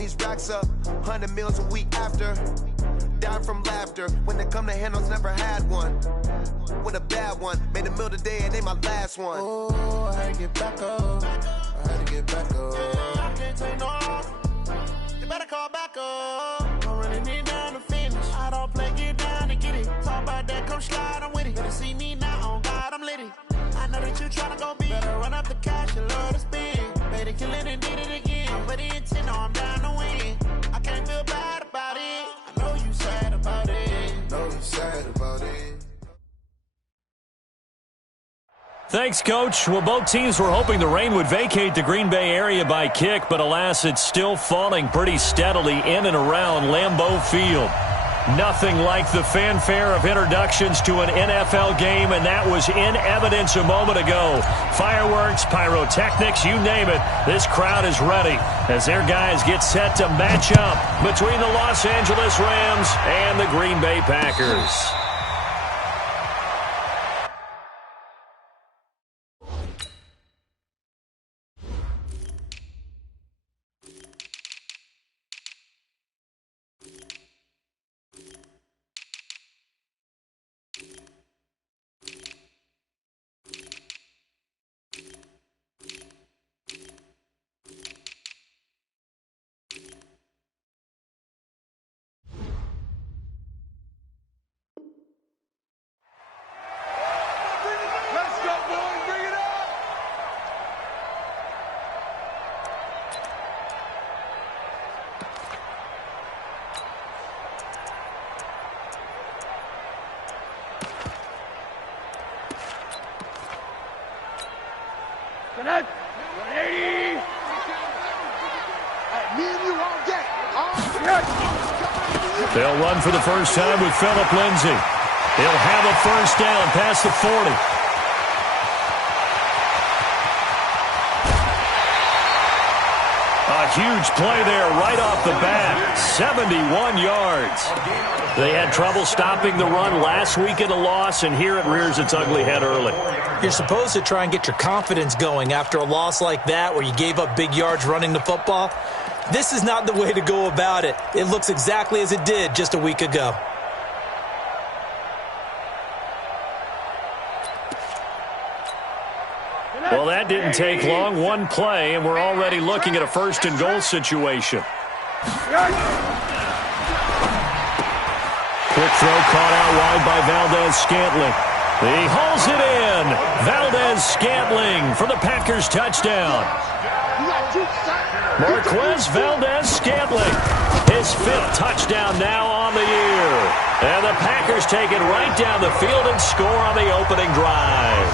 these racks up, 100 meals a week after. Dying from laughter, when they come to handles, never had one. With a bad one, made a meal today and they my last one. Oh, I had to get back up, I had to get back up. I can't take no off, you better call back up. Don't really need down to finish, I don't play, get down to get it. Talk about that, come slide, I'm with it. Better see me now, on God, I'm litty. I know that you tryna go big, better run up the cash, you love to spend. Better kill it and did it again, I'm ready and 10, no, I'm down to win. I can't feel bad about it, I know you sad about it, know you sad about it. Thanks, Coach. Well, both teams were hoping the rain would vacate the Green Bay area by kick, but alas, it's still falling pretty steadily in and around Lambeau Field. Nothing like the fanfare of introductions to an NFL game, and that was in evidence a moment ago. Fireworks, pyrotechnics, you name it. This crowd is ready as their guys get set to match up between the Los Angeles Rams and the Green Bay Packers. They'll run for the first time with Phillip Lindsay. He'll have a first down past the 40. A huge play there right off the bat. 71 yards. They had trouble stopping the run last week in a loss, and here it rears its ugly head early. You're supposed to try and get your confidence going after a loss like that where you gave up big yards running the football. This is not the way to go about it. It looks exactly as it did just a week ago. Well, that didn't take long. One play, and we're already looking at a first and goal situation. Quick throw caught out wide by Valdez-Scantling. He hauls it in. Valdez-Scantling for the Packers touchdown. Marquez Valdez-Scantling, his 5th touchdown now on the year. And the Packers take it right down the field and score on the opening drive.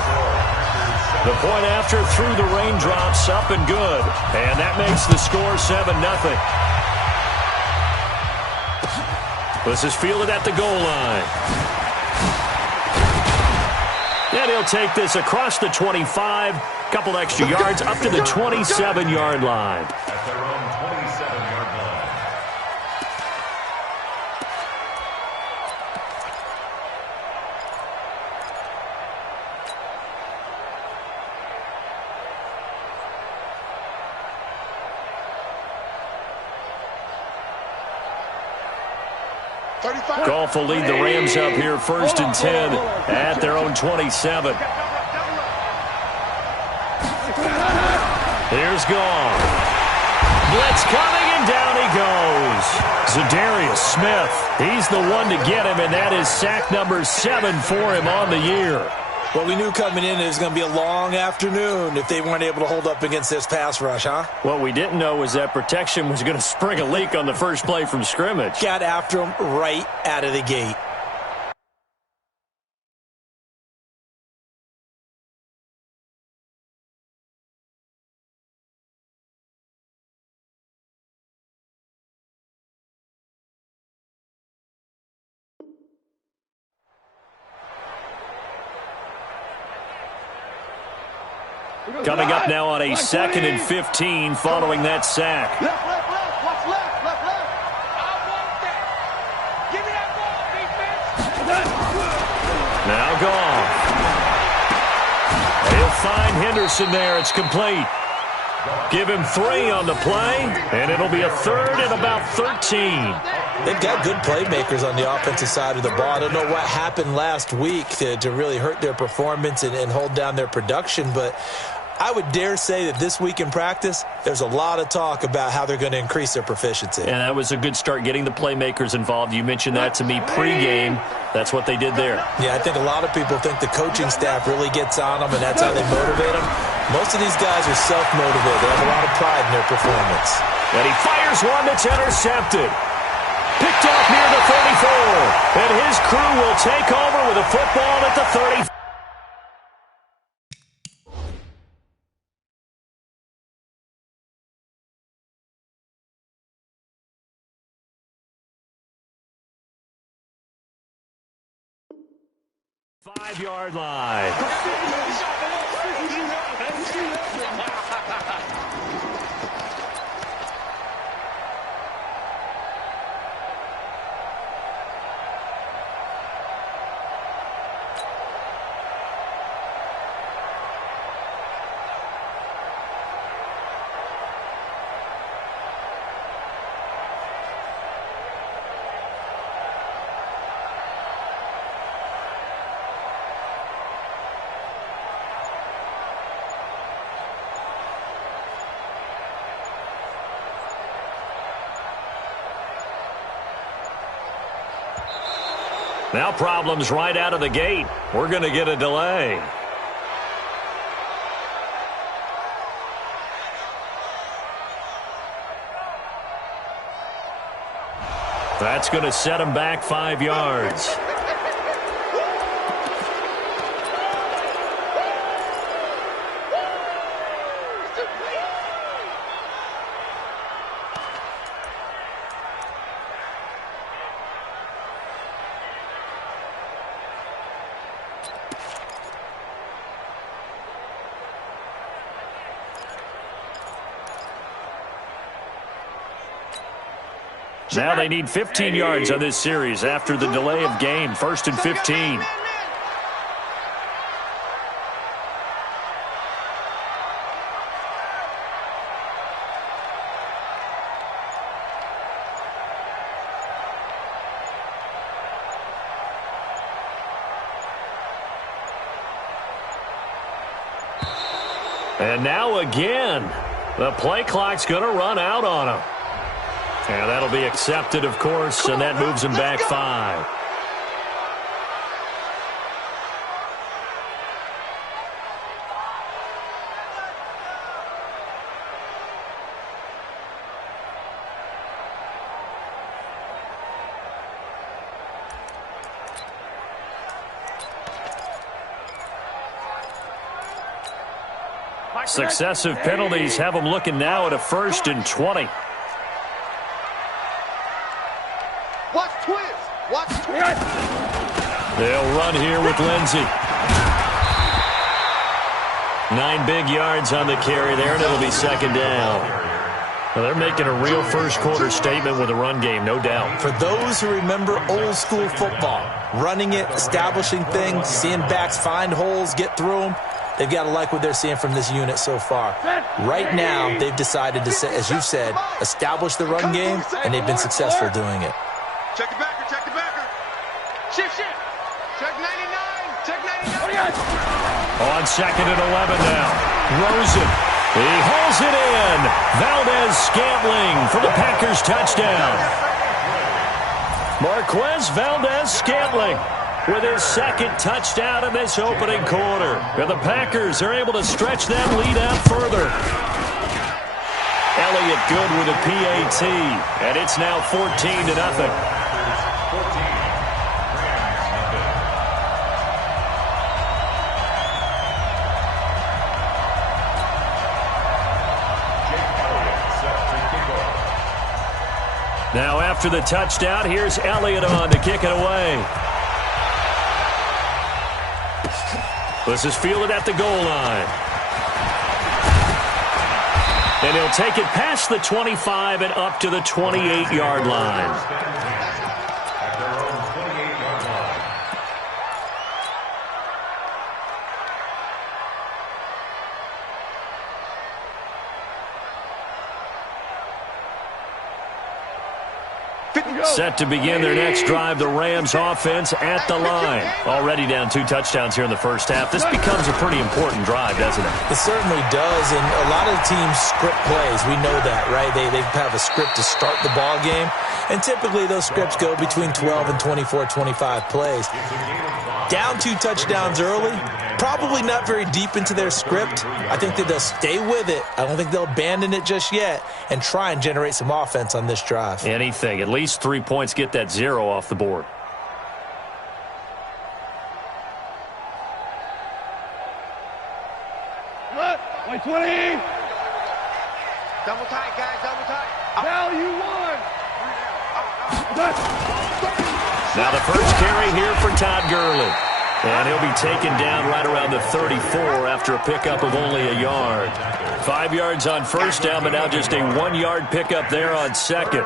The point after through the raindrops, up and good. And that makes the score 7-0. This is fielded at the goal line. And he'll take this across the 25. Couple extra yards up to the 27-yard line. At their own 27-yard line. Goff will lead the Rams up here 1st and 10 at their own 27. Here's Goff. Blitz coming, and down he goes. Za'Darius Smith, he's the one to get him, and that is sack number 7 for him on the year. Well, we knew coming in it was going to be a long afternoon if they weren't able to hold up against this pass rush, huh? What we didn't know was that protection was going to spring a leak on the first play from scrimmage. Got after him right out of the gate. Coming up now on a 2nd and 15 following that sack. Left, watch left. I want that. Give me that ball, defense. Now Goff. He'll find Henderson there. It's complete. Give him 3 on the play, and it'll be a third and about 13. They've got good playmakers on the offensive side of the ball. I don't know what happened last week to really hurt their performance and hold down their production, but I would dare say that this week in practice, there's a lot of talk about how they're going to increase their proficiency. And that was a good start, getting the playmakers involved. You mentioned that to me pregame. That's what they did there. Yeah, I think a lot of people think the coaching staff really gets on them, and that's how they motivate them. Most of these guys are self-motivated. They have a lot of pride in their performance. And he fires one that's intercepted. Picked off near the 34. And his crew will take over with a football at the 30. Five-yard line. Now problems right out of the gate. We're going to get a delay. That's going to set him back 5 yards. Now they need 15 yards on this series after the delay of game. 1st and 15. And now again, the play clock's going to run out on him. And that'll be accepted, of course, and that moves him back 5. Successive penalties have them looking now at a 1st and 20. Watch twist. Watch twist. They'll run here with Lindsey. 9 big yards on the carry there, and it'll be 2nd down. Well, they're making a real first-quarter statement with a run game, no doubt. For those who remember old-school football, running it, establishing things, seeing backs find holes, get through them, they've got to like what they're seeing from this unit so far. Right now, they've decided to, as you said, establish the run game, and they've been successful doing it. Check the backer. Check the backer. Shift. Check 99. Check 99. On 2nd and 11 now. Rosen. He hauls it in. Valdez-Scantling for the Packers touchdown. Marquez Valdez-Scantling with his 2nd touchdown in this opening quarter. And the Packers are able to stretch that lead out further. Elliott good with a PAT, and it's now 14-0. Now after the touchdown, here's Elliott on to kick it away. This is fielded at the goal line. And he'll take it past the 25 and up to the 28-yard line. Set to begin their next drive, the Rams offense at the line. Already down 2 touchdowns here in the first half. This becomes a pretty important drive, doesn't it? It certainly does, and a lot of teams script plays. We know that, right? They have a script to start the ball game, and typically those scripts go between 12 and 24, 25 plays. Down 2 touchdowns early, probably not very deep into their script. I think that they'll stay with it. I don't think they'll abandon it just yet and try and generate some offense on this drive. Anything. At least 3 points, get that 0 off the board. Wait, 20. Double tight, guys, double tight. Now you won. Now the first carry here for Todd Gurley. And he'll be taken down right around the 34 after a pickup of only a yard. 5 yards on first down, but now just a 1-yard pickup there on second.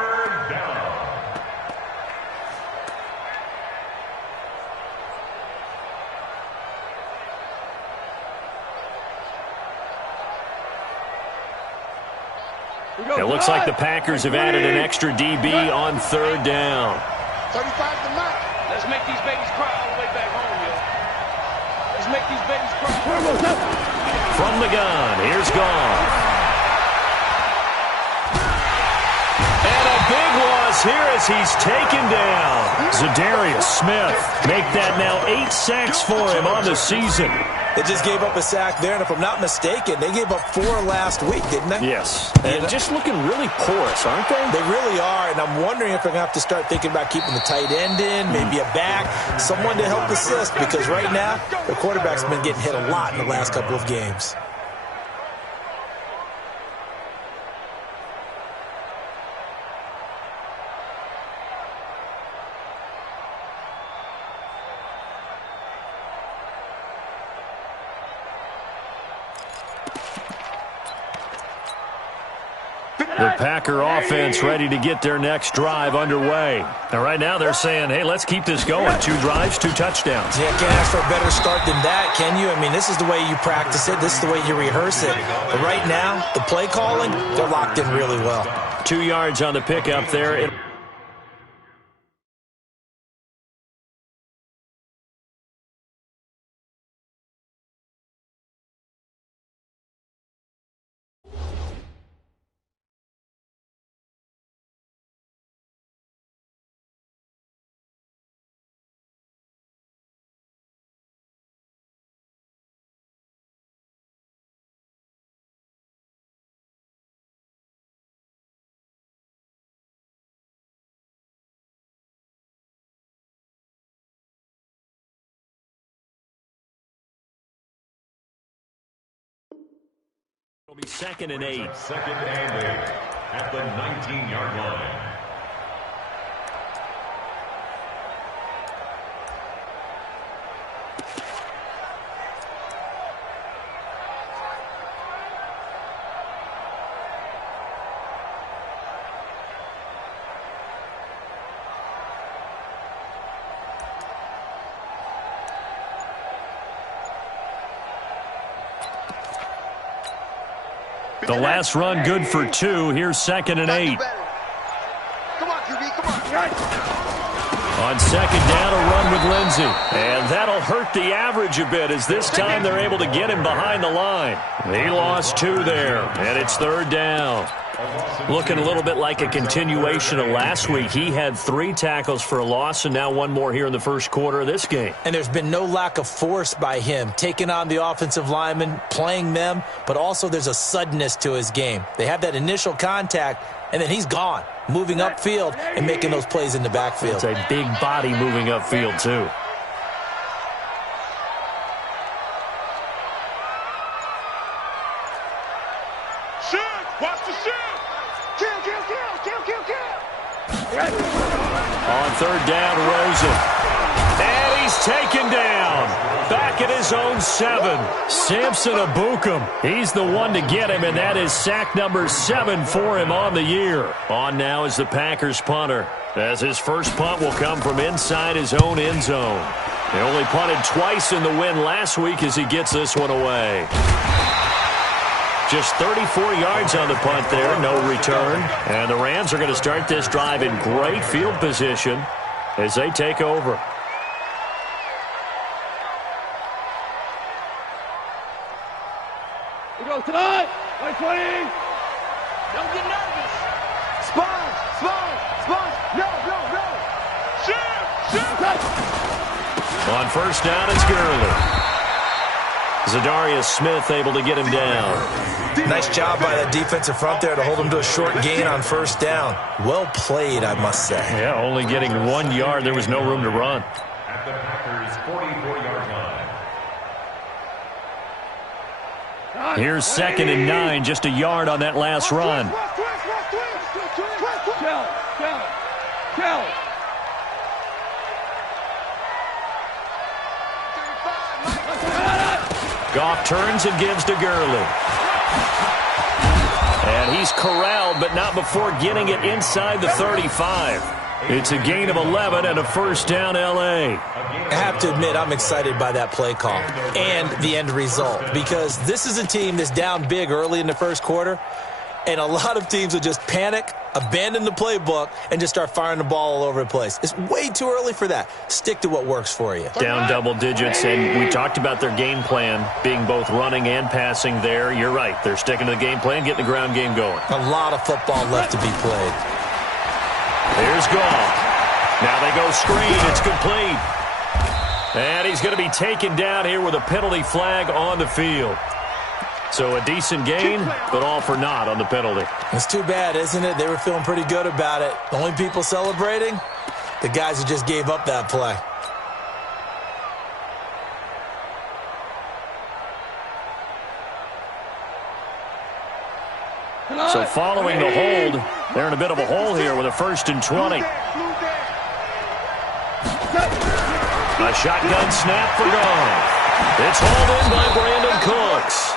It looks like the Packers have added an extra DB on 3rd down. 35 to Mike. Let's make these babies cry all the way back home, yo. Let's make these babies cry. From the gun, here's Goff. And a big loss here as he's taken down. Zadarius Smith make that now 8 sacks for him on the season. They just gave up a sack there, and if I'm not mistaken, they gave up 4 last week, didn't they? Yes. And just looking really porous, aren't they? They really are, and I'm wondering if they're going to have to start thinking about keeping the tight end in, maybe a back, someone to help assist, because right now, the quarterback's been getting hit a lot in the last couple of games. The Packer offense ready to get their next drive underway. And right now they're saying, hey, let's keep this going. 2 drives, 2 touchdowns. Yeah, can't ask for a better start than that, can you? I mean, this is the way you practice it. This is the way you rehearse it. But right now, the play calling, they're locked in really well. 2 yards on the pickup there. It'll be 2nd and 8. 2nd and 8 at the 19-yard line. The last run good for 2. Here's 2nd and 8. Come on, QB, come on. On 2nd down, a run with Lindsey. And that'll hurt the average a bit as this time they're able to get him behind the line. He lost 2 there, and it's 3rd down. Looking a little bit like a continuation of last week. He had 3 tackles for a loss, and now 1 more here in the first quarter of this game. And there's been no lack of force by him, taking on the offensive linemen, playing them, but also there's a suddenness to his game. They have that initial contact, and then he's gone, moving upfield and making those plays in the backfield. It's a big body moving upfield, too. Watch the shoot! Kill! On 3rd down, Rosen. And he's taken down. Back at his own 7. Samson Abukum. He's the one to get him, and that is sack number 7 for him on the year. On now is the Packers punter, as his first punt will come from inside his own end zone. He only punted twice in the win last week as he gets this one away. Just 34 yards on the punt there, no return. And the Rams are going to start this drive in great field position as they take over. We go tonight. 2020. Don't get nervous. Sponge. No. Shoot. On first down, it's Gurley. Zadarius Smith able to get him down. Nice job by that defensive front there to hold him to a short gain on first down. Well played, I must say. Yeah, only getting 1 yard. There was no room to run. At the Packers' 44-yard line. Here's 2nd and 9, just a yard on that last run. Tell. Goff turns and gives to Gurley. And he's corralled, but not before getting it inside the 35. It's a gain of 11 and a first down, L.A. I have to admit, I'm excited by that play call and the end result, because this is a team that's down big early in the first quarter, and a lot of teams will just panic, abandon the playbook, and just start firing the ball all over the place. It's way too early for that. Stick to what works for you. Down double digits, and we talked about their game plan being both running and passing there. You're right. They're sticking to the game plan, getting the ground game going. A lot of football left to be played. Here's Goff. Now they go screen. It's complete. And he's going to be taken down here with a penalty flag on the field. So a decent gain, but all for naught on the penalty. It's too bad, isn't it? They were feeling pretty good about it. The only people celebrating, the guys who just gave up that play. So following the hold, they're in a bit of a hole here with a 1st and 20. A shotgun snap for Goff. It's hauled in by Brandon Cooks.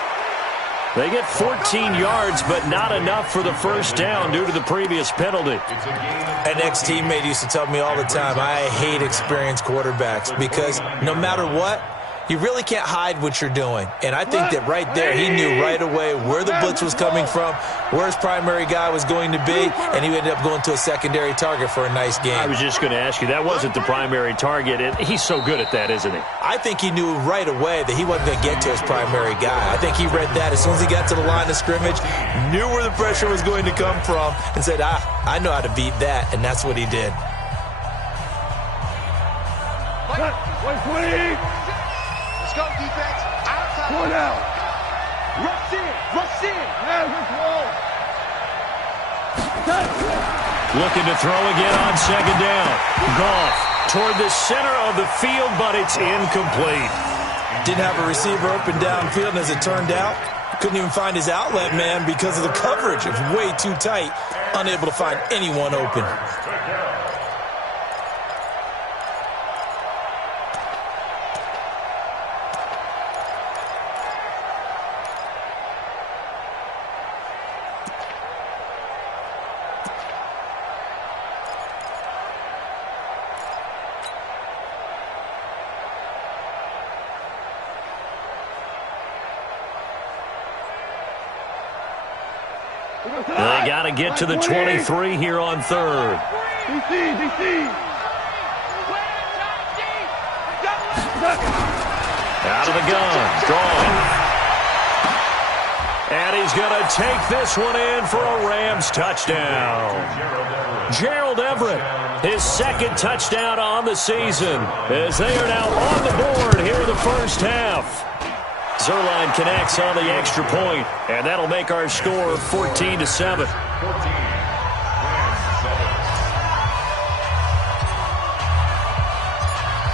They get 14 yards, but not enough for the first down due to the previous penalty. An ex-teammate used to tell me all the time, I hate experienced quarterbacks because no matter what, you really can't hide what you're doing. And I think that right there, he knew right away where the blitz was coming from, where his primary guy was going to be, and he ended up going to a secondary target for a nice game. I was just going to ask you, that wasn't the primary target, and he's so good at that, isn't he? I think he knew right away that he wasn't going to get to his primary guy. I think he read that as soon as he got to the line of scrimmage, knew where the pressure was going to come from, and said, I know how to beat that, and that's what he did. 120. Let's go, defense. Outside. Pull out. Rush in. Looking to throw again on 2nd down. Goff toward the center of the field, but it's incomplete. Didn't have a receiver open downfield, and as it turned out, couldn't even find his outlet man because of the coverage. It was way too tight, unable to find anyone open. They got to get to the 23 here on 3rd. DC. Out of the gun. Drawn. And he's going to take this one in for a Rams touchdown. Gerald Everett, his 2nd touchdown on the season, as they are now on the board here in the first half. Zerline connects on the extra point, and that'll make our score 14-7.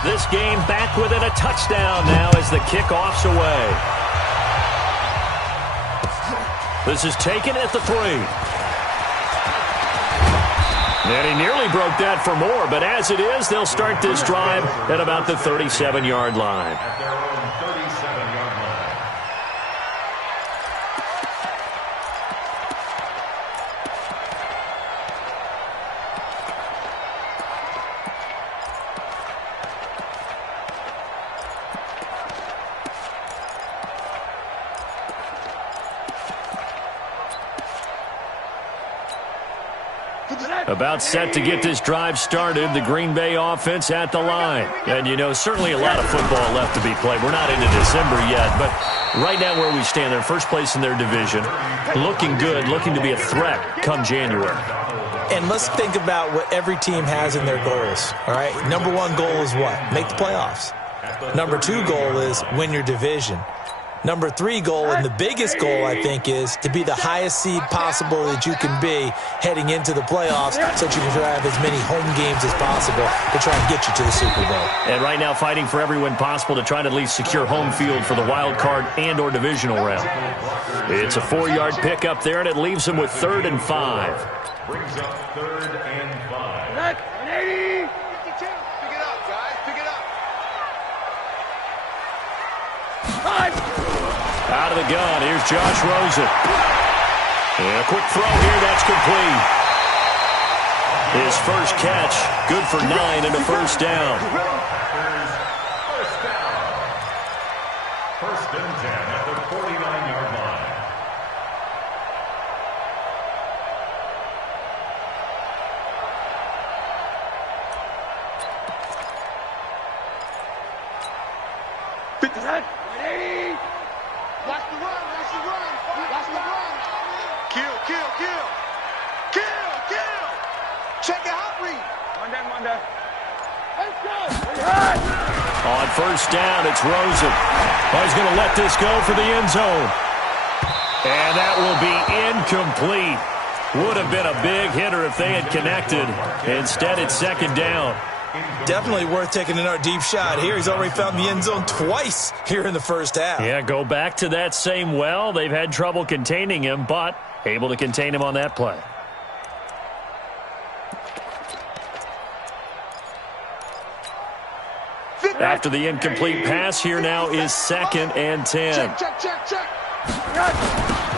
This game back within a touchdown now as the kickoff's away. This is taken at the 3. And he nearly broke that for more, but as it is, they'll start this drive at about the 37-yard line. At their own 37-yard line. About set to get this drive started, the Green Bay offense at the line. And, you know, certainly a lot of football left to be played. We're not into December yet, but right now where we stand, they're first place in their division. Looking good, looking to be a threat come January. And let's think about what every team has in their goals, all right? Number one goal is what? Make the playoffs. Number two goal is win your division. Number three goal, and the biggest goal, I think, is to be the highest seed possible that you can be heading into the playoffs so that you can have as many home games as possible to try and get you to the Super Bowl. And right now fighting for every win possible to try to at least secure home field for the wild card and or divisional round. It's a 4-yard pickup there, and it leaves them with 3rd and 5. Brings up 3rd and 5. 180. 52. Pick it up, guys. Pick it up. 5. Out of the gun, here's Josh Rosen. And a quick throw here, that's complete. His first catch, good for 9 and a first down. First and 10 at the 49-yard line. Watch the run, watch the run, watch the run. Kill. Check it out, read. Monday. Let's go. On first down, it's Rosen. Oh, he's going to let this go for the end zone. And that will be incomplete. Would have been a big hitter if they had connected. Instead, it's 2nd down. Definitely worth taking another deep shot here. He's already found the end zone twice here in the first half. Yeah, go back to that same well. They've had trouble containing him, but able to contain him on that play. After the incomplete pass, here now is 2nd and 10. Check.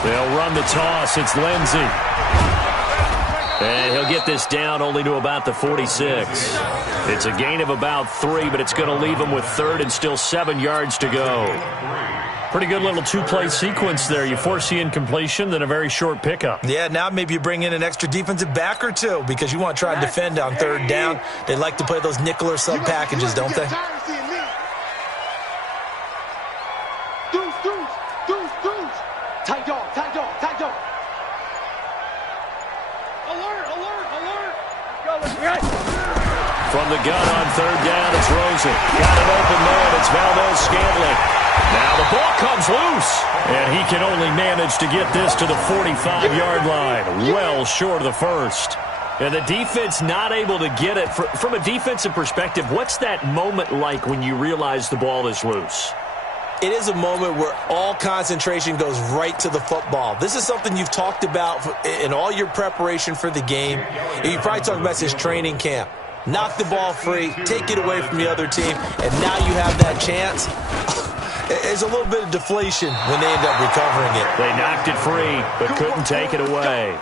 They'll run the toss. It's Lindsey. And he'll get this down only to about the 46. It's a gain of about 3, but it's going to leave him with 3rd and still 7 yards to go. Pretty good little 2-play sequence there. You force the incompletion, then a very short pickup. Yeah, now maybe you bring in an extra defensive back or two because you want to try and defend on 3rd down. They like to play those nickel or sub packages, don't they? Deuce. Tight dog. Alert. From the gun on 3rd down, it's Rosen. Got an open man. It's Valdez-Scantling. Now the ball comes loose, and he can only manage to get this to the 45-yard line, well short of the first. And the defense not able to get it. From a defensive perspective, what's that moment like when you realize the ball is loose? It is a moment where all concentration goes right to the football. This is something you've talked about in all your preparation for the game. You probably talked about this training camp. Knock the ball free, take it away from the other team, and now you have that chance. There's a little bit of deflation when they end up recovering it. They knocked it free, but couldn't take it away.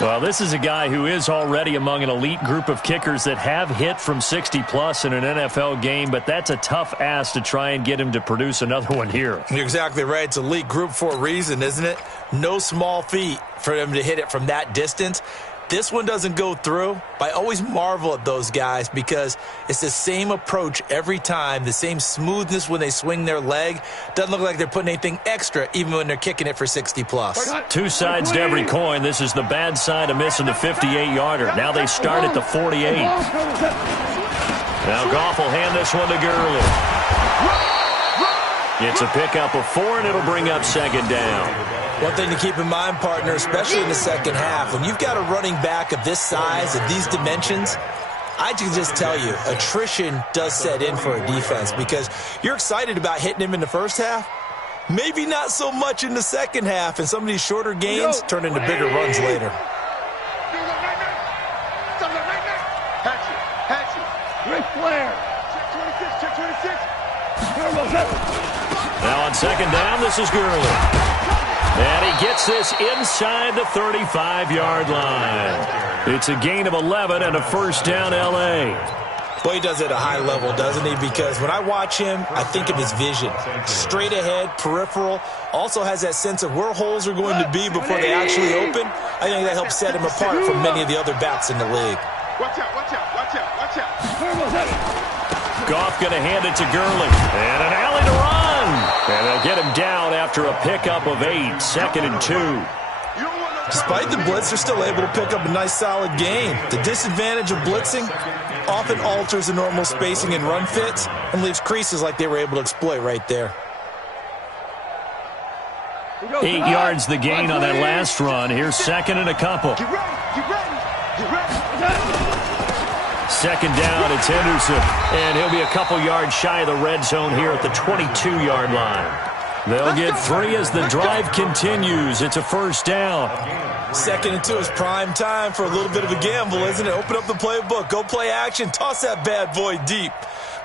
Well, this is a guy who is already among an elite group of kickers that have hit from 60-plus in an NFL game, but that's a tough ask to try and get him to produce another one here. You're exactly right. It's elite group for a reason, isn't it? No small feat for them to hit it from that distance. This one doesn't go through, but I always marvel at those guys because it's the same approach every time, the same smoothness when they swing their leg. Doesn't look like they're putting anything extra even when they're kicking it for 60-plus. 2 sides to every coin. This is the bad side of missing the 58-yarder. Now they start at the 48. Now Goff will hand this one to Gurley. It's a pickup of 4, and it'll bring up 2nd down. One thing to keep in mind, partner, especially in the second half, when you've got a running back of this size, of these dimensions, I can just tell you, attrition does set in for a defense because you're excited about hitting him in the first half. Maybe not so much in the second half, and some of these shorter gains turn into bigger runs later. Ric Flair. Check 26. Now on 2nd down, this is Gurley. And he gets this inside the 35-yard line. It's a gain of 11 and a first down, L.A. Boy, he does it at a high level, doesn't he? Because when I watch him, I think of his vision. Straight ahead, peripheral, also has that sense of where holes are going to be before they actually open. I think that helps set him apart from many of the other backs in the league. Watch out, watch out, watch out, watch out. Goff going to hand it to Gurley. And an alley to run. And they'll get him down after a pickup of 8, 2nd and 2. Despite the blitz, they're still able to pick up a nice, solid gain. The disadvantage of blitzing often alters the normal spacing and run fits and leaves creases like they were able to exploit right there. 8 yards the gain on that last run. Here's 2nd and a couple. Get ready, get ready, get ready. 2nd down, it's Henderson. And he'll be a couple yards shy of the red zone here at the 22-yard line. They'll get 3 as the drive continues. It's a 1st down. 2nd and 2 is prime time for a little bit of a gamble, isn't it? Open up the playbook, go play action, toss that bad boy deep.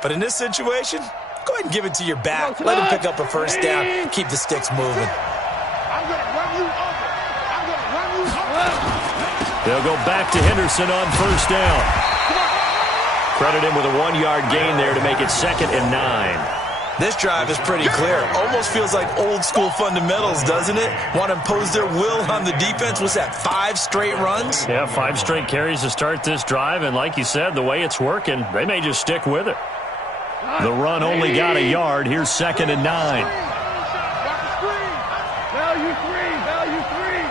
But in this situation, go ahead and give it to your back. Let him pick up a 1st down. Keep the sticks moving. I'm going to run you over. I'm going to run you over. They'll go back to Henderson on 1st down. Credit him with a 1-yard gain there to make it 2nd and 9. This drive is pretty clear. Almost feels like old school fundamentals, doesn't it? Want to impose their will on the defense. Was that 5 straight runs? Yeah, 5 straight carries to start this drive. And like you said, the way it's working, they may just stick with it. The run only got a yard. Here's 2nd and 9. Value 3, value 3.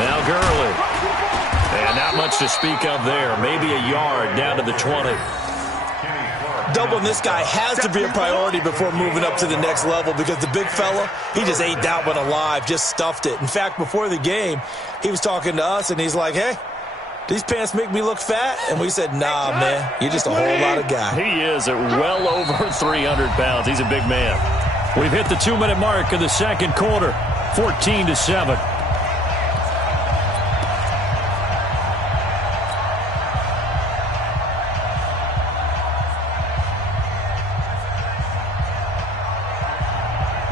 Now Gurley. And not much to speak of there. Maybe a yard down to the 20. Doubling this guy has to be a priority before moving up to the next level because the big fella, he just ate that one alive, just stuffed it. In fact, before the game, he was talking to us, and he's like, hey, these pants make me look fat? And we said, nah, man, you're just a whole lot of guy. He is at well over 300 pounds. He's a big man. We've hit the 2-minute mark of the 2nd quarter, 14-7.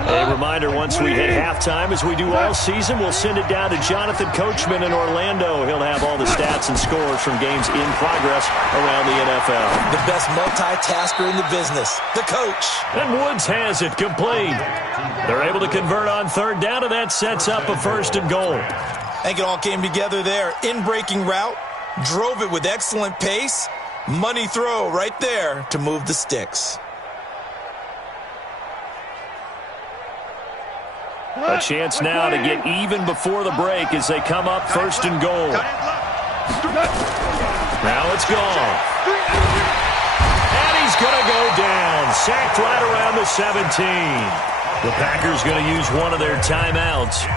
A reminder, once we hit halftime, as we do all season, we'll send it down to Jonathan Coachman in Orlando. He'll have all the stats and scores from games in progress around the NFL. The best multitasker in the business, the coach. And Woods has it complete. They're able to convert on 3rd down, and that sets up a 1st and goal. I think it all came together there. In-breaking route, drove it with excellent pace. Money throw right there to move the sticks. A chance now to get even before the break as they come up 1st and goal. Now it's gone. And he's going to go down. Sacked right around the 17. The Packers going to use one of their timeouts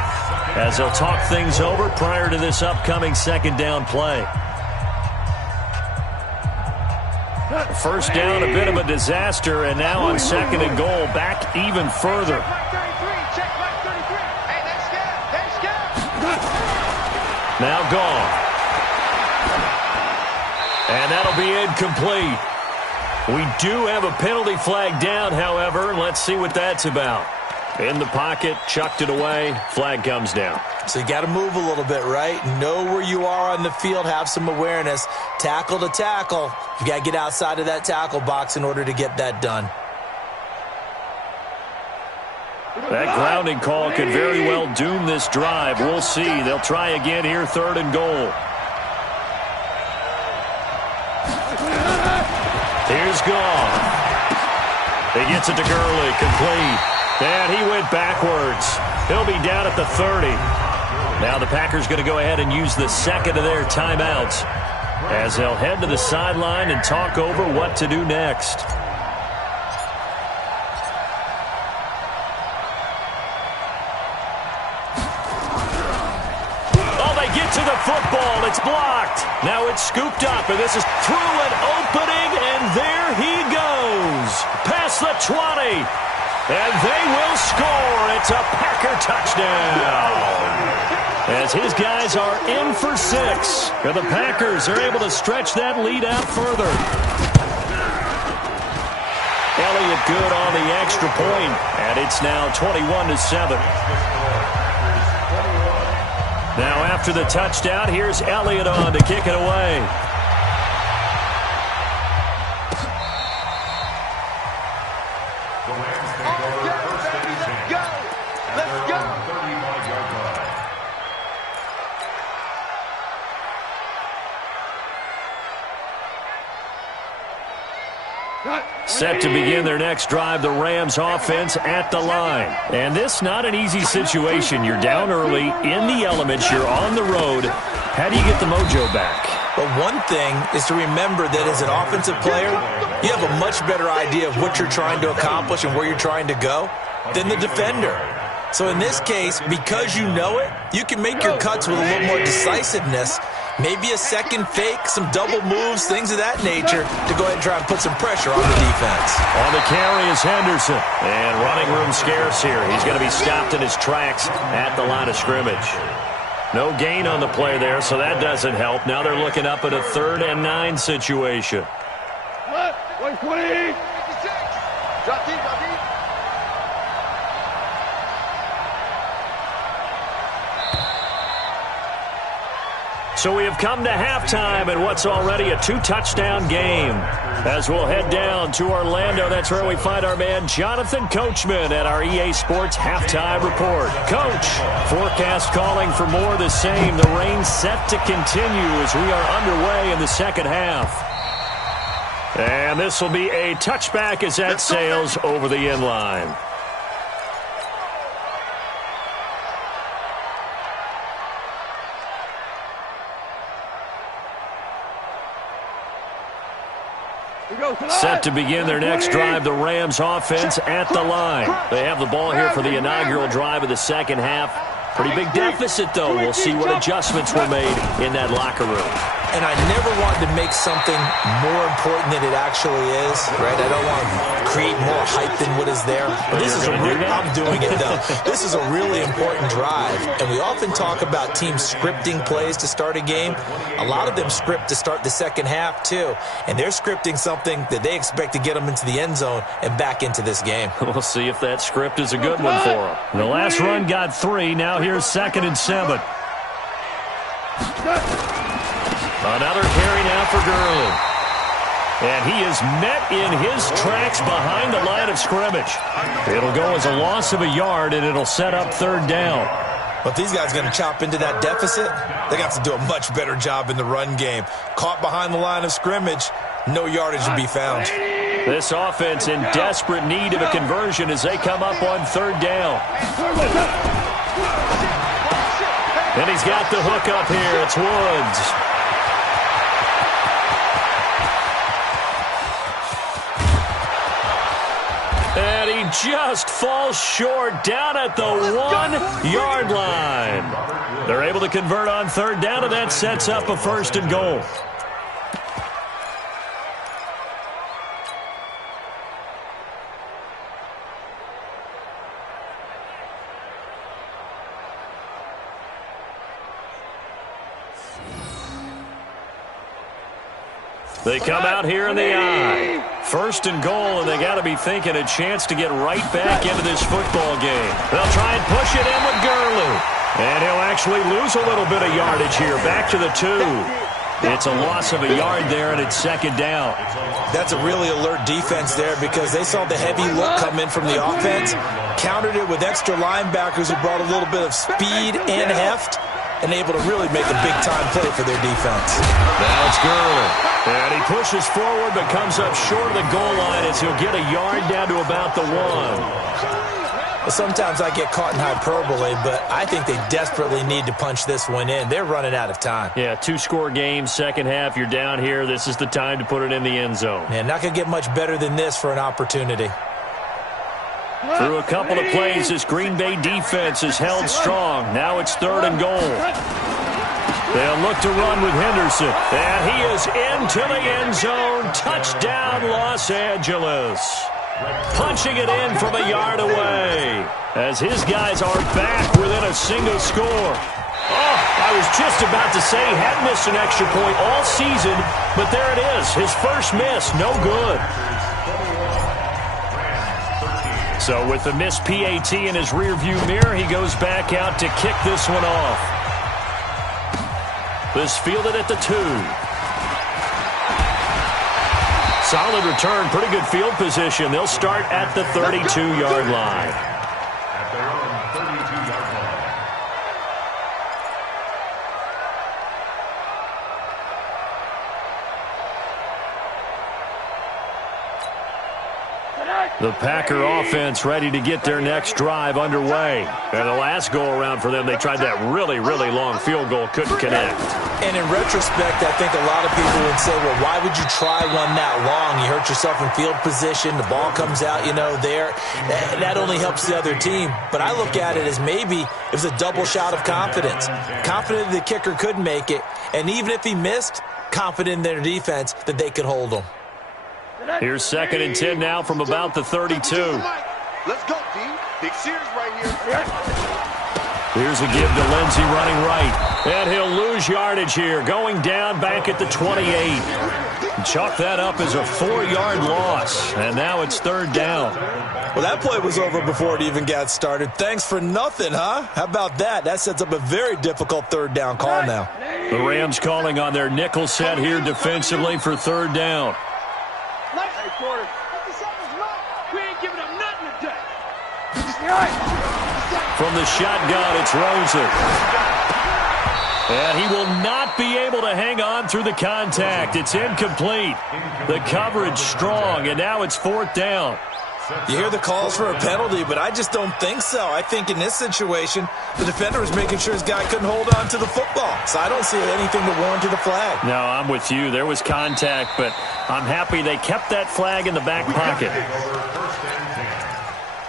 as they'll talk things over prior to this upcoming 2nd down play. 1st down, a bit of a disaster, and now on 2nd and goal, back even further. Now gone. And that'll be incomplete. We do have a penalty flag down, however. Let's see what that's about. In the pocket, chucked it away. Flag comes down. So you got to move a little bit, right? Know where you are on the field. Have some awareness. Tackle to tackle. You got to get outside of that tackle box in order to get that done. That grounding call could very well doom this drive. We'll see. They'll try again here, 3rd and goal. Here's Goff. He gets it to Gurley, complete. And he went backwards. He'll be down at the 30. Now the Packers going to go ahead and use the 2nd of their timeouts as they'll head to the sideline and talk over what to do next. To the football, it's blocked. Now it's scooped up, and this is through an opening, and there he goes. Past the 20, and they will score. It's a Packer touchdown. As his guys are in for 6, and the Packers are able to stretch that lead out further. Elliott good on the extra point, and it's now 21-7. Now after the touchdown, here's Elliott on to kick it away. Set to begin their next drive, the Rams offense at the line. And this not an easy situation. You're down early, in the elements, you're on the road. How do you get the mojo back? Well, one thing is to remember that as an offensive player, you have a much better idea of what you're trying to accomplish and where you're trying to go than the defender. So in this case, because you know it, you can make your cuts with a little more decisiveness. Maybe a second fake, some double moves, things of that nature to go ahead and try and put some pressure on the defense. On the carry is Henderson. And running room scarce here. He's going to be stopped in his tracks at the line of scrimmage. No gain on the play there, so that doesn't help. Now they're looking up at a 3rd and 9 situation. What? 120. Drop deep, drop deep. So we have come to halftime in what's already a 2-touchdown game. As we'll head down to Orlando, that's where we find our man Jonathan Coachman at our EA Sports Halftime Report. Coach, forecast calling for more of the same. The rain set to continue as we are underway in the second half. And this will be a touchback as that sails over the end line. Set to begin their next drive, the Rams offense at the line. They have the ball here for the inaugural drive of the second half. Pretty big deficit, though. We'll see what adjustments were made in that locker room. And I never wanted to make something more important than it actually is, right? I don't want to create more hype than what is there. But this is I'm doing it, though. This is a really important drive. And we often talk about teams scripting plays to start a game. A lot of them script to start the second half, too. And they're scripting something that they expect to get them into the end zone and back into this game. We'll see if that script is a good one for them. The last run got 3. Now here's 2nd and 7. Another carry now for Gurley. And he is met in his tracks behind the line of scrimmage. It'll go as a loss of a yard, and it'll set up 3rd down. But these guys are going to chop into that deficit. They got to do a much better job in the run game. Caught behind the line of scrimmage, no yardage to be found. This offense in desperate need of a conversion as they come up on 3rd down. And he's got the hook up here. It's Woods. And he just falls short down at the 1-yard line. They're able to convert on 3rd down, and that sets up a 1st and goal. They come out here in the I. 1st and goal, and they got to be thinking a chance to get right back into this football game. They'll try and push it in with Gurley. And he'll actually lose a little bit of yardage here. Back to the 2. It's a loss of a yard there, and it's 2nd down. That's a really alert defense there because they saw the heavy look come in from the offense, countered it with extra linebackers who brought a little bit of speed and heft, and able to really make a big-time play for their defense. Now it's Gurley. And he pushes forward but comes up short of the goal line as he'll get a yard down to about the 1. Well, sometimes I get caught in hyperbole, but I think they desperately need to punch this one in. They're running out of time. Yeah, 2-score game, second half. You're down here. This is the time to put it in the end zone. Man, not going to get much better than this for an opportunity. Through a couple of plays, this Green Bay defense is held strong. Now it's 3rd and goal. They'll look to run with Henderson. And he is into the end zone. Touchdown, Los Angeles. Punching it in from a yard away as his guys are back within a single score. Oh, I was just about to say he hadn't missed an extra point all season, but there it is. His first miss, no good. So with the missed PAT in his rearview mirror, he goes back out to kick this one off. This fielded at the 2. Solid return, pretty good field position. They'll start at the 32-yard line. At their own 32-yard line. The Packer offense ready to get their next drive underway. And the last go-around for them, they tried that really, really long field goal, couldn't connect. And in retrospect, I think a lot of people would say, well, why would you try one that long? You hurt yourself in field position. The ball comes out, there. That only helps the other team. But I look at it as maybe it was a double shot of confidence. Confident the kicker could make it. And even if he missed, confident in their defense that they could hold him. Here's 2nd and 10 now from about the 32. Let's go, D. Big series right here. Here's a give to Lindsey running right. And he'll lose yardage here, going down back at the 28. Chalk that up as a 4-yard loss. And now it's 3rd down. Well, that play was over before it even got started. Thanks for nothing, huh? How about that? That sets up a very difficult 3rd down call now. The Rams calling on their nickel set here defensively for 3rd down. Hey, quarter. We ain't giving up nothing today. From the shotgun, it's Rosen. And he will not be able to hang on through the contact. It's incomplete. The coverage strong, and now it's 4th down. You hear the calls for a penalty, but I just don't think so. I think in this situation, the defender was making sure his guy couldn't hold on to the football. So I don't see anything to warrant to the flag. No, I'm with you. There was contact, but I'm happy they kept that flag in the back pocket.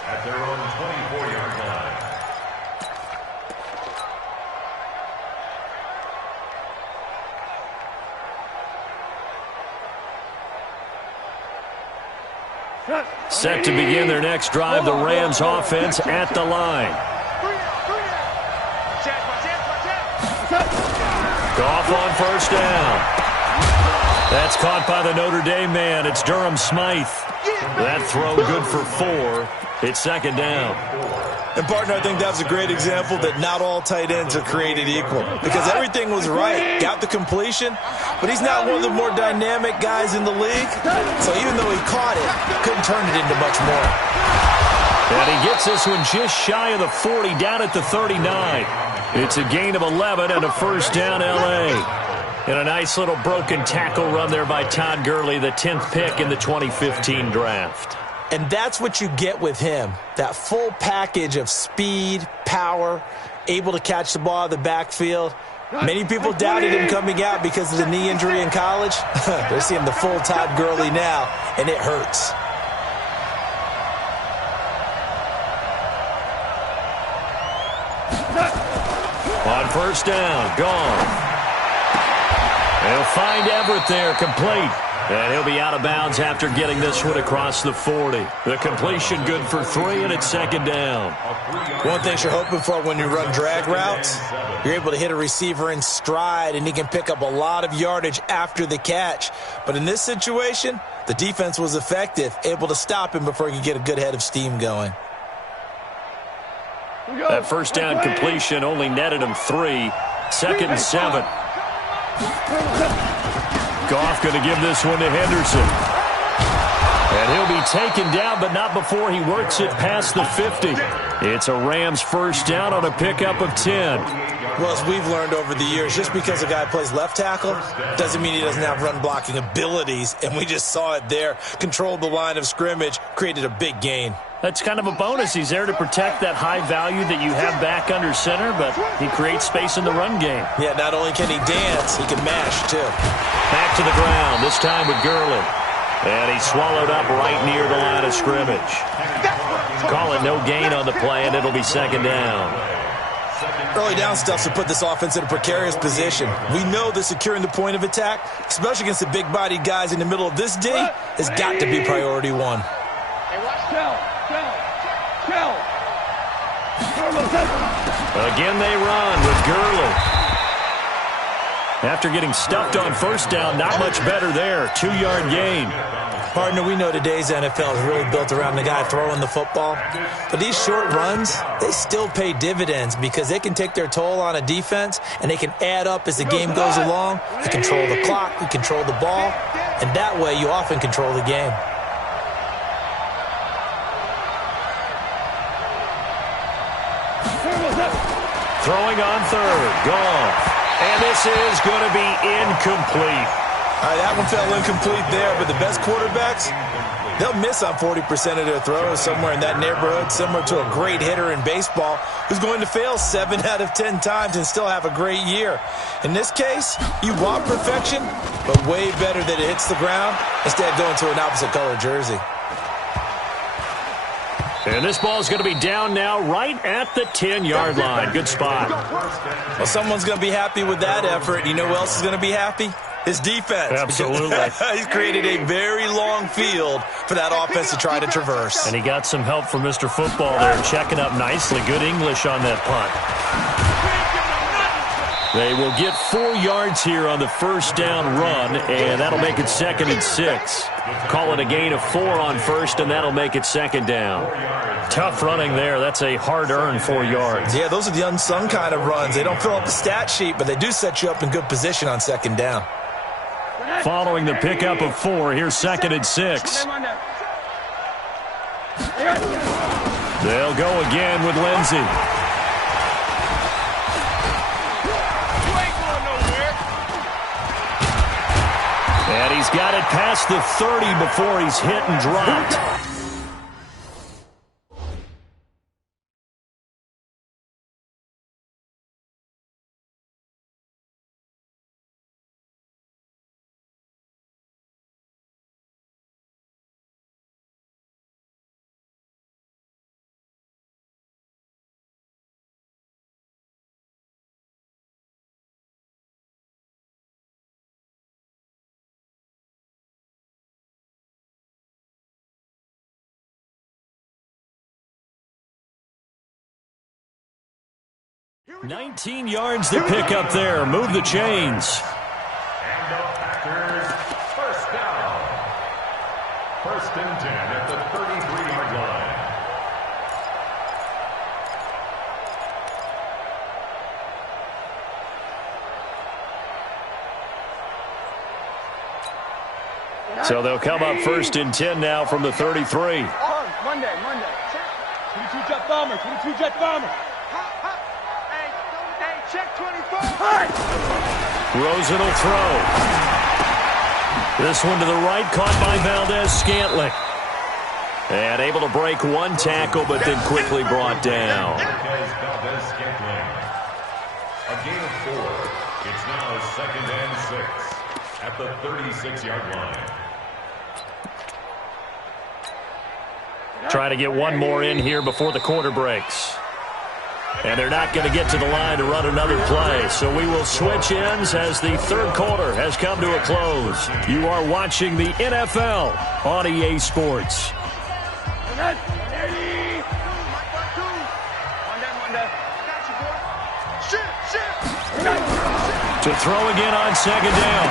At their own 24-yard line. Set to begin their next drive, the Rams offense at the line. Goff on 1st down. That's caught by the Notre Dame man. It's Durham Smythe. That throw good for 4. It's 2nd down. And, partner, I think that was a great example that not all tight ends are created equal. Because everything was right. Got the completion, but he's not one of the more dynamic guys in the league. So even though he caught it, couldn't turn it into much more. And he gets this one just shy of the 40, down at the 39. It's a gain of 11 and a 1st down L.A. And a nice little broken tackle run there by Todd Gurley, the 10th pick in the 2015 draft. And that's what you get with him, that full package of speed, power, able to catch the ball in the backfield. Many people doubted him coming out because of the knee injury in college. They're seeing the full Todd Gurley now, and it hurts. On 1st down, gone. They'll find Everett there, complete. And he'll be out of bounds after getting this one across the 40. The completion good for 3, and it's 2nd down. One thing you're hoping for when you run drag routes, you're able to hit a receiver in stride, and he can pick up a lot of yardage after the catch. But in this situation, the defense was effective, able to stop him before he could get a good head of steam going. That 1st down completion only netted him 3. 2nd and 7. Goff going to give this one to Henderson. And he'll be taken down, but not before he works it past the 50. It's a Rams 1st down on a pickup of 10. Well, as we've learned over the years, just because a guy plays left tackle doesn't mean he doesn't have run-blocking abilities, and we just saw it there. Controlled the line of scrimmage, created a big gain. That's kind of a bonus. He's there to protect that high value that you have back under center, but he creates space in the run game. Yeah, not only can he dance, he can mash, too. Back to the ground, this time with Gurley. And he's swallowed up right near the line of scrimmage. Call it no gain on the play, and it'll be 2nd down. Early down stuff to put this offense in a precarious position. We know that securing the point of attack, especially against the big-bodied guys in the middle of this D, has got to be priority 1. Hey, watch Kel. Again they run with Gurley. After getting stuffed on 1st down, not much better there. 2-yard gain. Partner, we know today's NFL is really built around the guy throwing the football. But these short runs, they still pay dividends because they can take their toll on a defense, and they can add up as the game goes along. You control the clock, you control the ball, and that way you often control the game. Throwing on 3rd, Goff. And this is going to be incomplete. That one fell incomplete there, but the best quarterbacks, they'll miss on 40% of their throws, somewhere in that neighborhood, similar to a great hitter in baseball who's going to fail 7 out of 10 times and still have a great year. In this case, you want perfection, but way better that it hits the ground instead of going to an opposite color jersey. And this ball is going to be down now right at the 10-yard line. Good spot. Well, someone's going to be happy with that effort. You know who else is going to be happy? His defense. Absolutely. He's created a very long field for that offense to try to traverse. And he got some help from Mr. Football there, checking up nicely. Good English on that punt. They will get 4 yards here on the first down run, and that'll make it 2nd and 6. Call it a gain of 4 on first, and that'll make it 2nd down. Tough running there. That's a hard-earned 4 yards. Yeah, those are the unsung kind of runs. They don't fill up the stat sheet, but they do set you up in good position on 2nd down. Following the pickup of 4, here's 2nd and 6. They'll go again with Lindsey. And he's got it past the 30 before he's hit and dropped. Here 19 yards to pick up there. Move the chains. And the Packers, first down. 1st and 10 at the 33-yard line. So they'll come up 1st and 10 now from the 33. Monday. 22 jet bomber, 22 jet bomber. Check 24. Rosen will throw. This one to the right, caught by Valdez-Scantling. And able to break one tackle, but then quickly brought down. Valdez-Scantling. A gain of 4. It's now 2nd and 6 at the 36-yard line. Try to get one more in here before the quarter breaks. And they're not going to get to the line to run another play. So we will switch ends as the 3rd quarter has come to a close. You are watching the NFL on EA Sports. To throw again on 2nd down.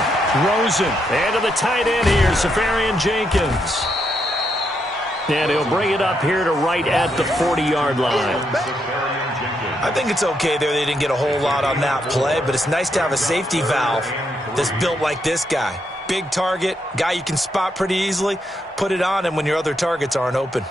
Rosen. And to the tight end here, Safarian Jenkins. And he'll bring it up here to right at the 40-yard line. I think it's okay there. They didn't get a whole lot on that play, but it's nice to have a safety valve that's built like this guy. Big target, guy you can spot pretty easily. Put it on him when your other targets aren't open.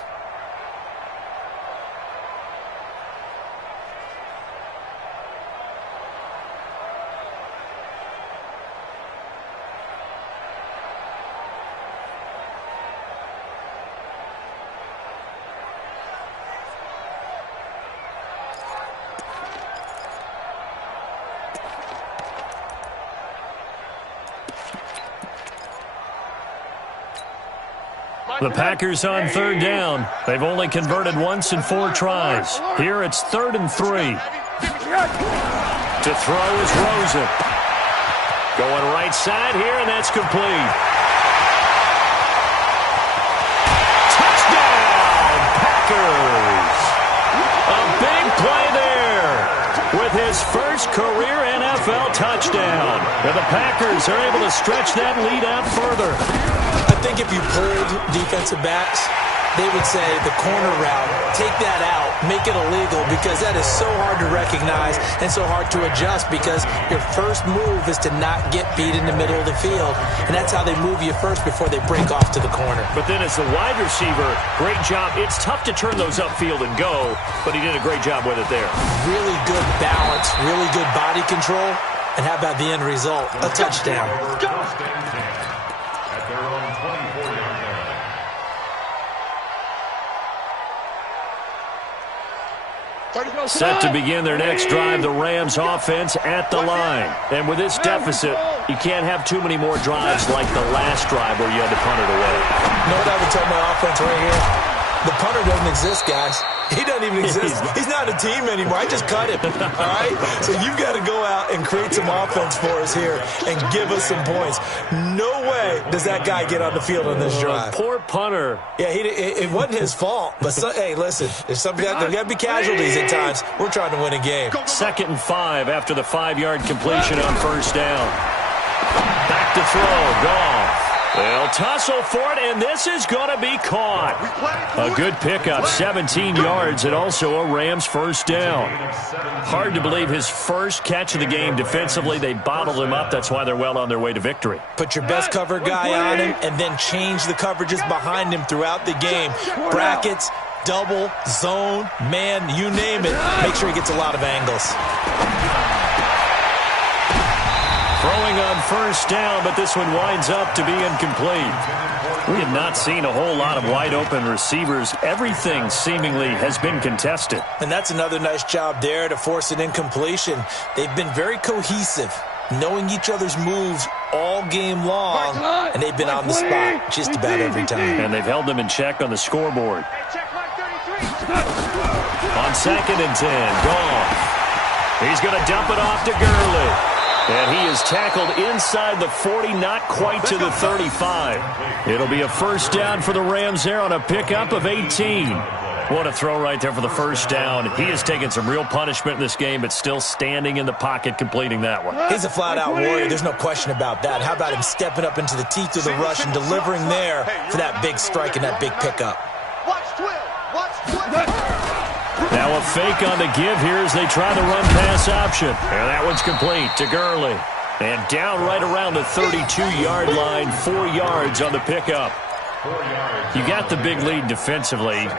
The Packers on 3rd down. They've only converted once in 4 tries. Here it's 3rd and 3. To throw is Rosen. Going right side here, and that's complete. Touchdown, Packers! A big play there with his first career NFL touchdown. And the Packers are able to stretch that lead out further. I think if you pulled defensive backs, they would say the corner route, take that out, make it illegal, because that is so hard to recognize and so hard to adjust, because your first move is to not get beat in the middle of the field, and that's how they move you first before they break off to the corner. But then as the wide receiver, great job. It's tough to turn those upfield and go, but he did a great job with it there. Really good balance, really good body control, And how about the end result? A touchdown. First and 10 at their own 24-yard line. Set to begin their next drive, the Rams offense at the line. And with this deficit, you can't have too many more drives like the last drive where you had to punt it away. You know what I would tell my offense right here? The punter doesn't exist, guys. He doesn't even exist. He's not a team anymore. I just cut him, all right? So you've got to go out and create some offense for us here and give us some points. No way does that guy get on the field on this drive. Poor punter. Yeah, it wasn't his fault. But, hey, listen, there's got to be casualties at times. We're trying to win a game. 2nd and 5 after the 5-yard completion on first down. Back to throw. Goff. They'll tussle for it, and this is going to be caught. A good pickup, 17 yards, and also a Rams first down. Hard to believe his first catch of the game defensively. They bottled him up. That's why they're well on their way to victory. Put your best cover guy on him, and then change the coverages behind him throughout the game. Brackets, double, zone, man, you name it. Make sure he gets a lot of angles. Throwing on first down, but this one winds up to be incomplete. We have not seen a whole lot of wide-open receivers. Everything seemingly has been contested. And that's another nice job there to force an incompletion. They've been very cohesive, knowing each other's moves all game long, and they've been on the spot just about every time. And they've held them in check on the scoreboard. On 2nd and 10, Goff. He's going to dump it off to Gurley. And he is tackled inside the 40, not quite to the 35. It'll be a first down for the Rams there on a pickup of 18. What a throw right there for the first down. He has taken some real punishment in this game, but still standing in the pocket, completing that one. He's a flat-out warrior. There's no question about that. How about him stepping up into the teeth of the rush and delivering there for that big strike and that big pickup? Now a fake on the give here as they try the run-pass option. And that one's complete to Gurley. And down right around the 32-yard line, 4 yards on the pickup. You got the big lead defensively,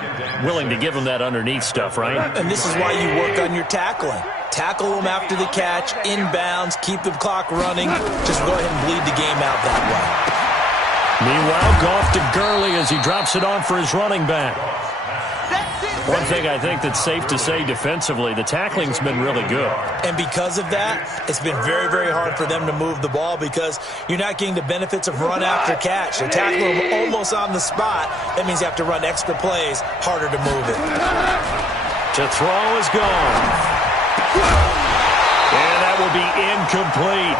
willing to give them that underneath stuff, right? And this is why you work on your tackling. Tackle them after the catch, inbounds, keep the clock running. Just go ahead and bleed the game out that way. Meanwhile, Goff to Gurley as he drops it on for his running back. One thing I think that's safe to say defensively, the tackling's been really good. And because of that, it's been very, very hard for them to move the ball because you're not getting the benefits of run after catch. They're tackling them almost on the spot. That means you have to run extra plays, harder to move it. To throw is gone. And that will be incomplete.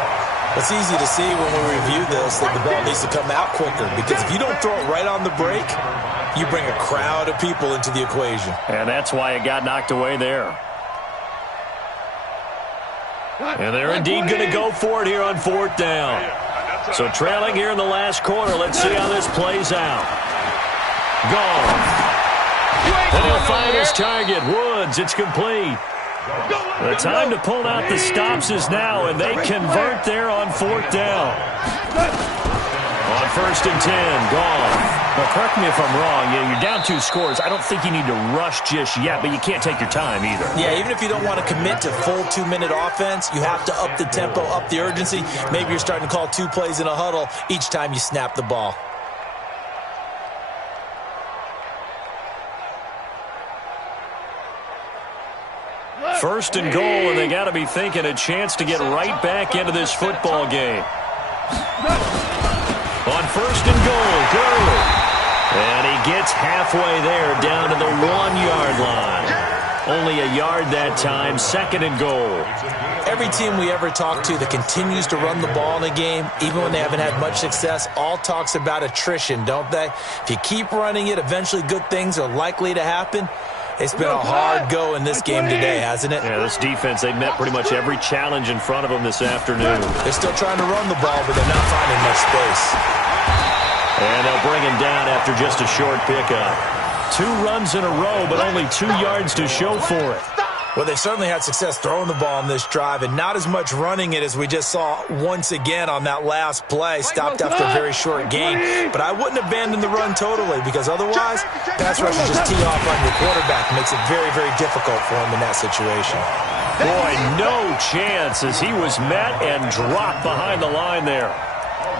It's easy to see when we review this that the ball needs to come out quicker because if you don't throw it right on the break, you bring a crowd of people into the equation. And that's why it got knocked away there. And they're indeed going to go for it here on 4th down. So trailing here in the last quarter. Let's see how this plays out. Goff. And he'll find his target. Woods, it's complete. The time to pull out the stops is now, and they convert there on 4th down. On 1st and 10, Goff. Now, correct me if I'm wrong. You're down 2 scores. I don't think you need to rush just yet, but you can't take your time either. Yeah, even if you don't want to commit to full 2-minute offense, you have to up the tempo, up the urgency. Maybe you're starting to call 2 plays in a huddle each time you snap the ball. First and goal, and they got to be thinking a chance to get right back into this football game. On 1st and goal, Gurley. And he gets halfway there, down to the 1-yard line. Only a yard that time, 2nd and goal. Every team we ever talk to that continues to run the ball in a game, even when they haven't had much success, all talks about attrition, don't they? If you keep running it, eventually good things are likely to happen. It's been a hard go in this game today, hasn't it? Yeah, this defense, they've met pretty much every challenge in front of them this afternoon. They're still trying to run the ball, but they're not finding much space. And they'll bring him down after just a short pickup. 2 runs in a row, but only 2 yards to show for it. Well, they certainly had success throwing the ball on this drive, and not as much running it as we just saw once again on that last play. Stopped after a very short gain. But I wouldn't abandon the run totally, because otherwise, pass rushers just tee off on your quarterback. Makes it very, very difficult for him in that situation. Boy, no chance as he was met and dropped behind the line there.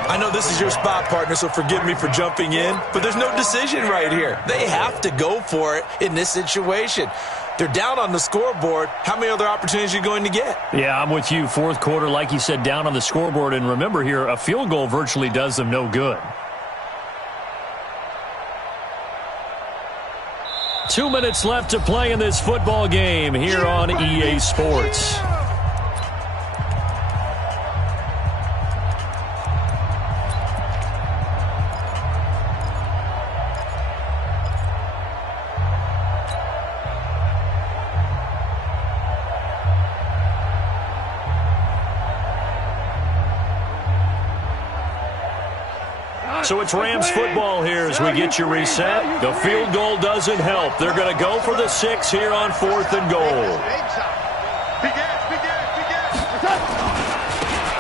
I know this is your spot, partner, so forgive me for jumping in, but there's no decision right here. They have to go for it in this situation. They're down on the scoreboard. How many other opportunities are you going to get? Yeah, I'm with you. Fourth quarter, like you said, down on the scoreboard. And remember here, a field goal virtually does them no good. 2 minutes left to play in this football game here on EA Sports. So it's Rams football here as we get you reset. The field goal doesn't help. They're going to go for the 6 here on 4th and goal.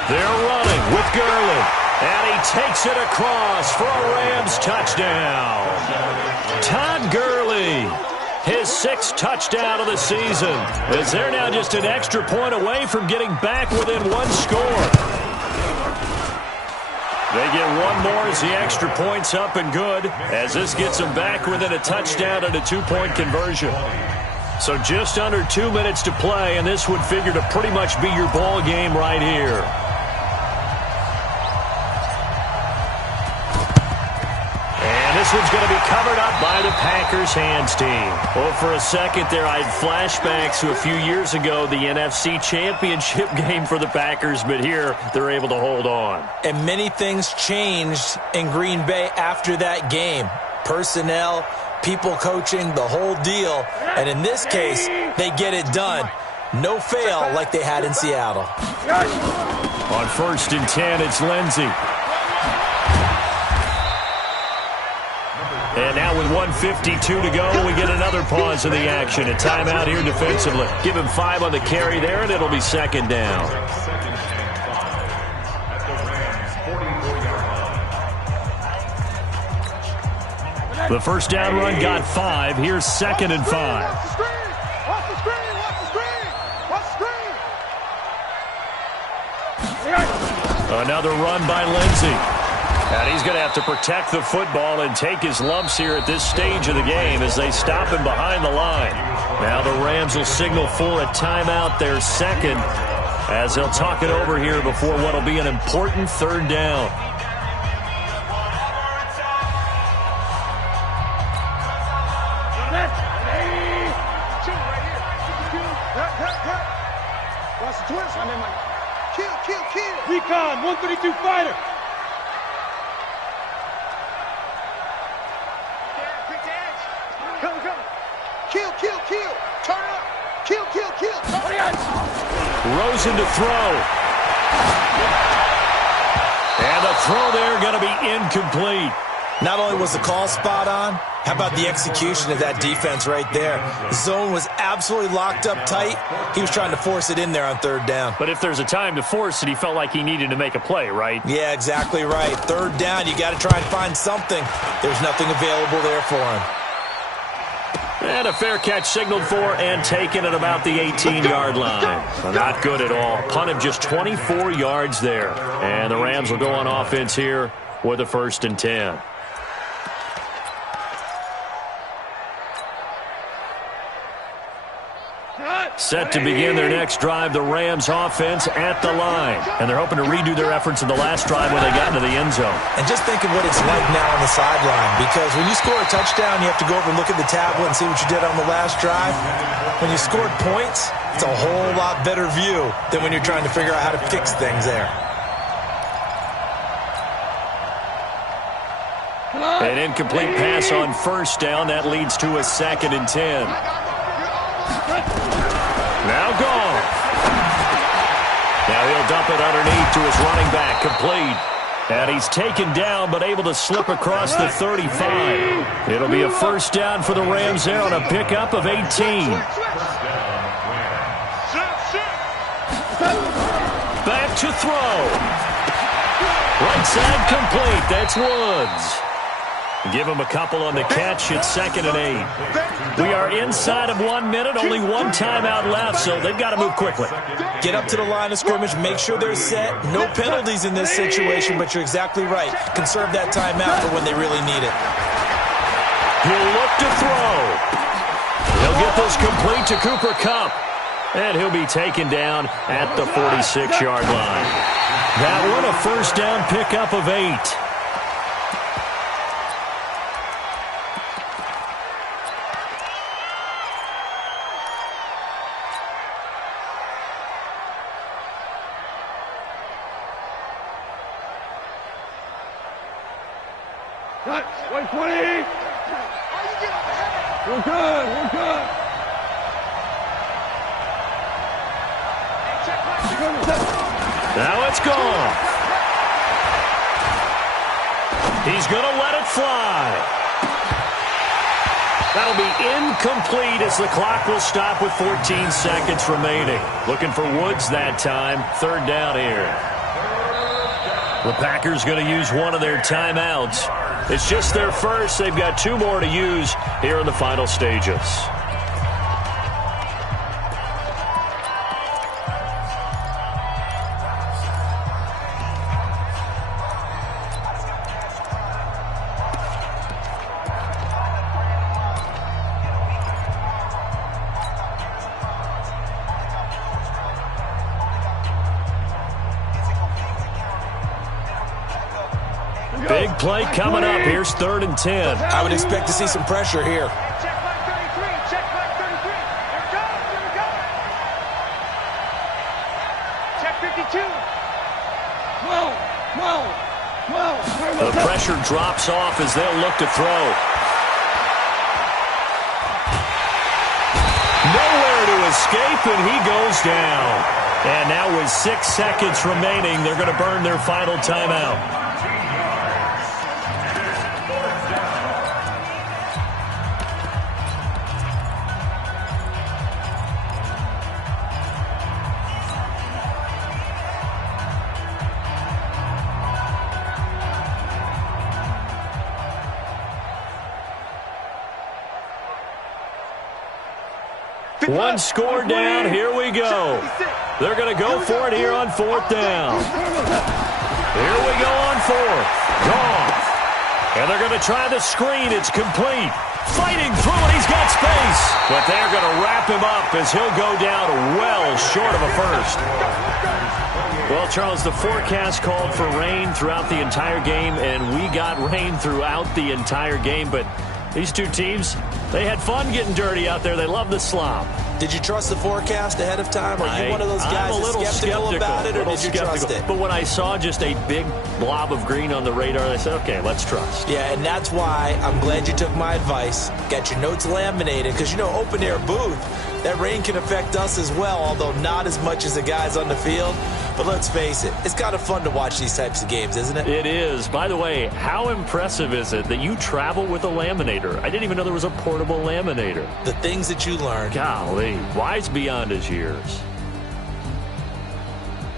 They're running with Gurley. And he takes it across for a Rams touchdown. Todd Gurley, his 6th touchdown of the season, as they're now just an extra point away from getting back within 1 score. They get one more as the extra point's up and good, as this gets them back within a touchdown and a 2-point conversion. So just under 2 minutes to play, and this would figure to pretty much be your ball game right here. And this one's going to be covered up by the Packers hands team. Well, for a second there, I had flashbacks to a few years ago, the NFC Championship game for the Packers, but here they're able to hold on. And many things changed in Green Bay after that game. Personnel, people coaching, the whole deal. And in this case, they get it done. No fail like they had in Seattle. On 1st and 10, it's Lindsey. And now with 1:52 to go, we get another pause in the action. A timeout here defensively. Give him 5 on the carry there, and it'll be 2nd down. The first down run got 5. Here's 2nd and 5. Another run by Lindsey. And he's going to have to protect the football and take his lumps here at this stage of the game as they stop him behind the line. Now the Rams will signal for a timeout, their 2nd, as they'll talk it over here before what will be an important 3rd down. Recon, 132 fighter. Kill. Turn up. Kill. Rosen to throw. And the throw there going to be incomplete. Not only was the call spot on, how about the execution of that defense right there? The zone was absolutely locked up tight. He was trying to force it in there on 3rd down. But if there's a time to force it, he felt like he needed to make a play, right? Yeah, exactly right. 3rd down, you got to try and find something. There's nothing available there for him. And a fair catch signaled for and taken at about the 18-yard line. Not good at all. Punt of just 24 yards there. And the Rams will go on offense here with a 1st and 10. Set to begin their next drive, the Rams offense at the line. And they're hoping to redo their efforts in the last drive when they got into the end zone. And just think of what it's like now on the sideline, because when you score a touchdown, you have to go over and look at the tablet and see what you did on the last drive. When you scored points, it's a whole lot better view than when you're trying to figure out how to fix things there. An incomplete pass on 1st down. That leads to a 2nd and 10. Now gone. Now he'll dump it underneath to his running back, complete. And he's taken down, but able to slip across the 35. It'll be a 1st down for the Rams there on a pickup of 18. Back to throw. Right side complete. That's Woods. Give him a couple on the catch. It's 2nd and 8. We are inside of 1 minute. Only one timeout left, so they've got to move quickly. Get up to the line of scrimmage. Make sure they're set. No penalties in this situation, but you're exactly right. Conserve that timeout for when they really need it. He'll look to throw. He'll get this complete to Cooper Kupp. And he'll be taken down at the 46-yard line. That one a first down pickup of 8. Cut. 120. We're good. We're good. Now it's gone. He's going to let it fly. That'll be incomplete as the clock will stop with 14 seconds remaining. Looking for Woods that time. 3rd down here. The Packers going to use one of their timeouts. It's just their first. They've got 2 more to use here in the final stages. Big play coming up. Here's 3rd and 10. I would expect to see some pressure here. Check back 33. Check back 33. Here it goes. Here we go. Check 52. 12. 12. 12. The pressure drops off as they'll look to throw. Nowhere to escape, and he goes down. And now with 6 seconds remaining, they're going to burn their final timeout. One score down. Here we go. They're going to go for it here on 4th down. Here we go on 4th. Gone. And they're going to try the screen. It's complete. Fighting through it. He's got space. But they're going to wrap him up as he'll go down well short of a first. Well, Charles, the forecast called for rain throughout the entire game, and we got rain throughout the entire game. But these two teams, they had fun getting dirty out there. They love the slop. Did you trust the forecast ahead of time? Are you one of those guys that's skeptical about it, or did you trust it? But when I saw just a big blob of green on the radar, I said, okay, let's trust. Yeah, and that's why I'm glad you took my advice. Got your notes laminated, because, you know, open-air booth, that rain can affect us as well, although not as much as the guys on the field. But let's face it, it's kind of fun to watch these types of games, isn't it? It is. By the way, how impressive is it that you travel with a laminator? I didn't even know there was a portable laminator. The things that you learn. Golly, wise beyond his years.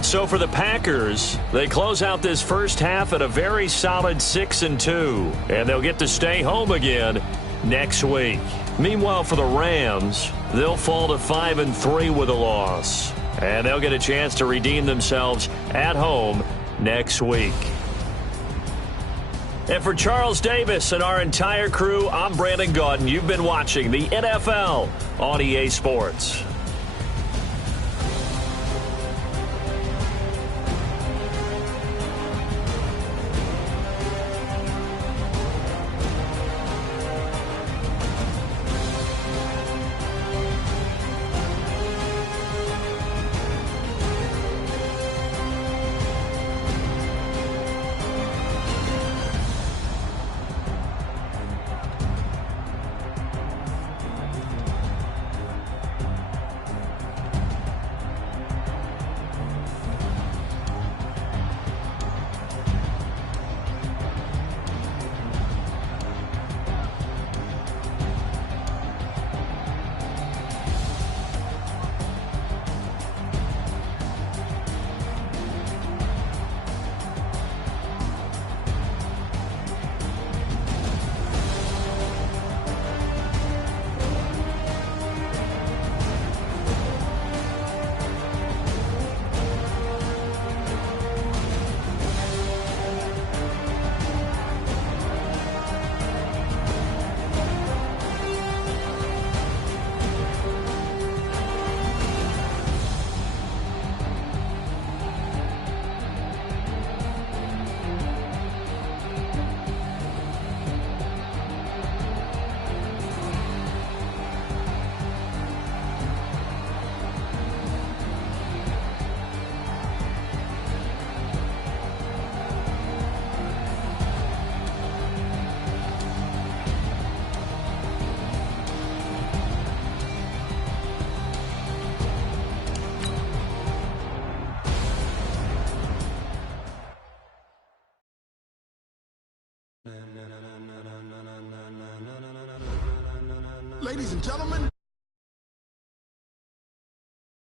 So for the Packers, they close out this first half at a very solid 6-2, and they'll get to stay home again next week. Meanwhile, for the Rams, they'll fall to 5-3 with a loss, and they'll get a chance to redeem themselves at home next week. And for Charles Davis and our entire crew, I'm Brandon Gaudin. You've been watching the NFL on EA Sports. ladies and gentlemen.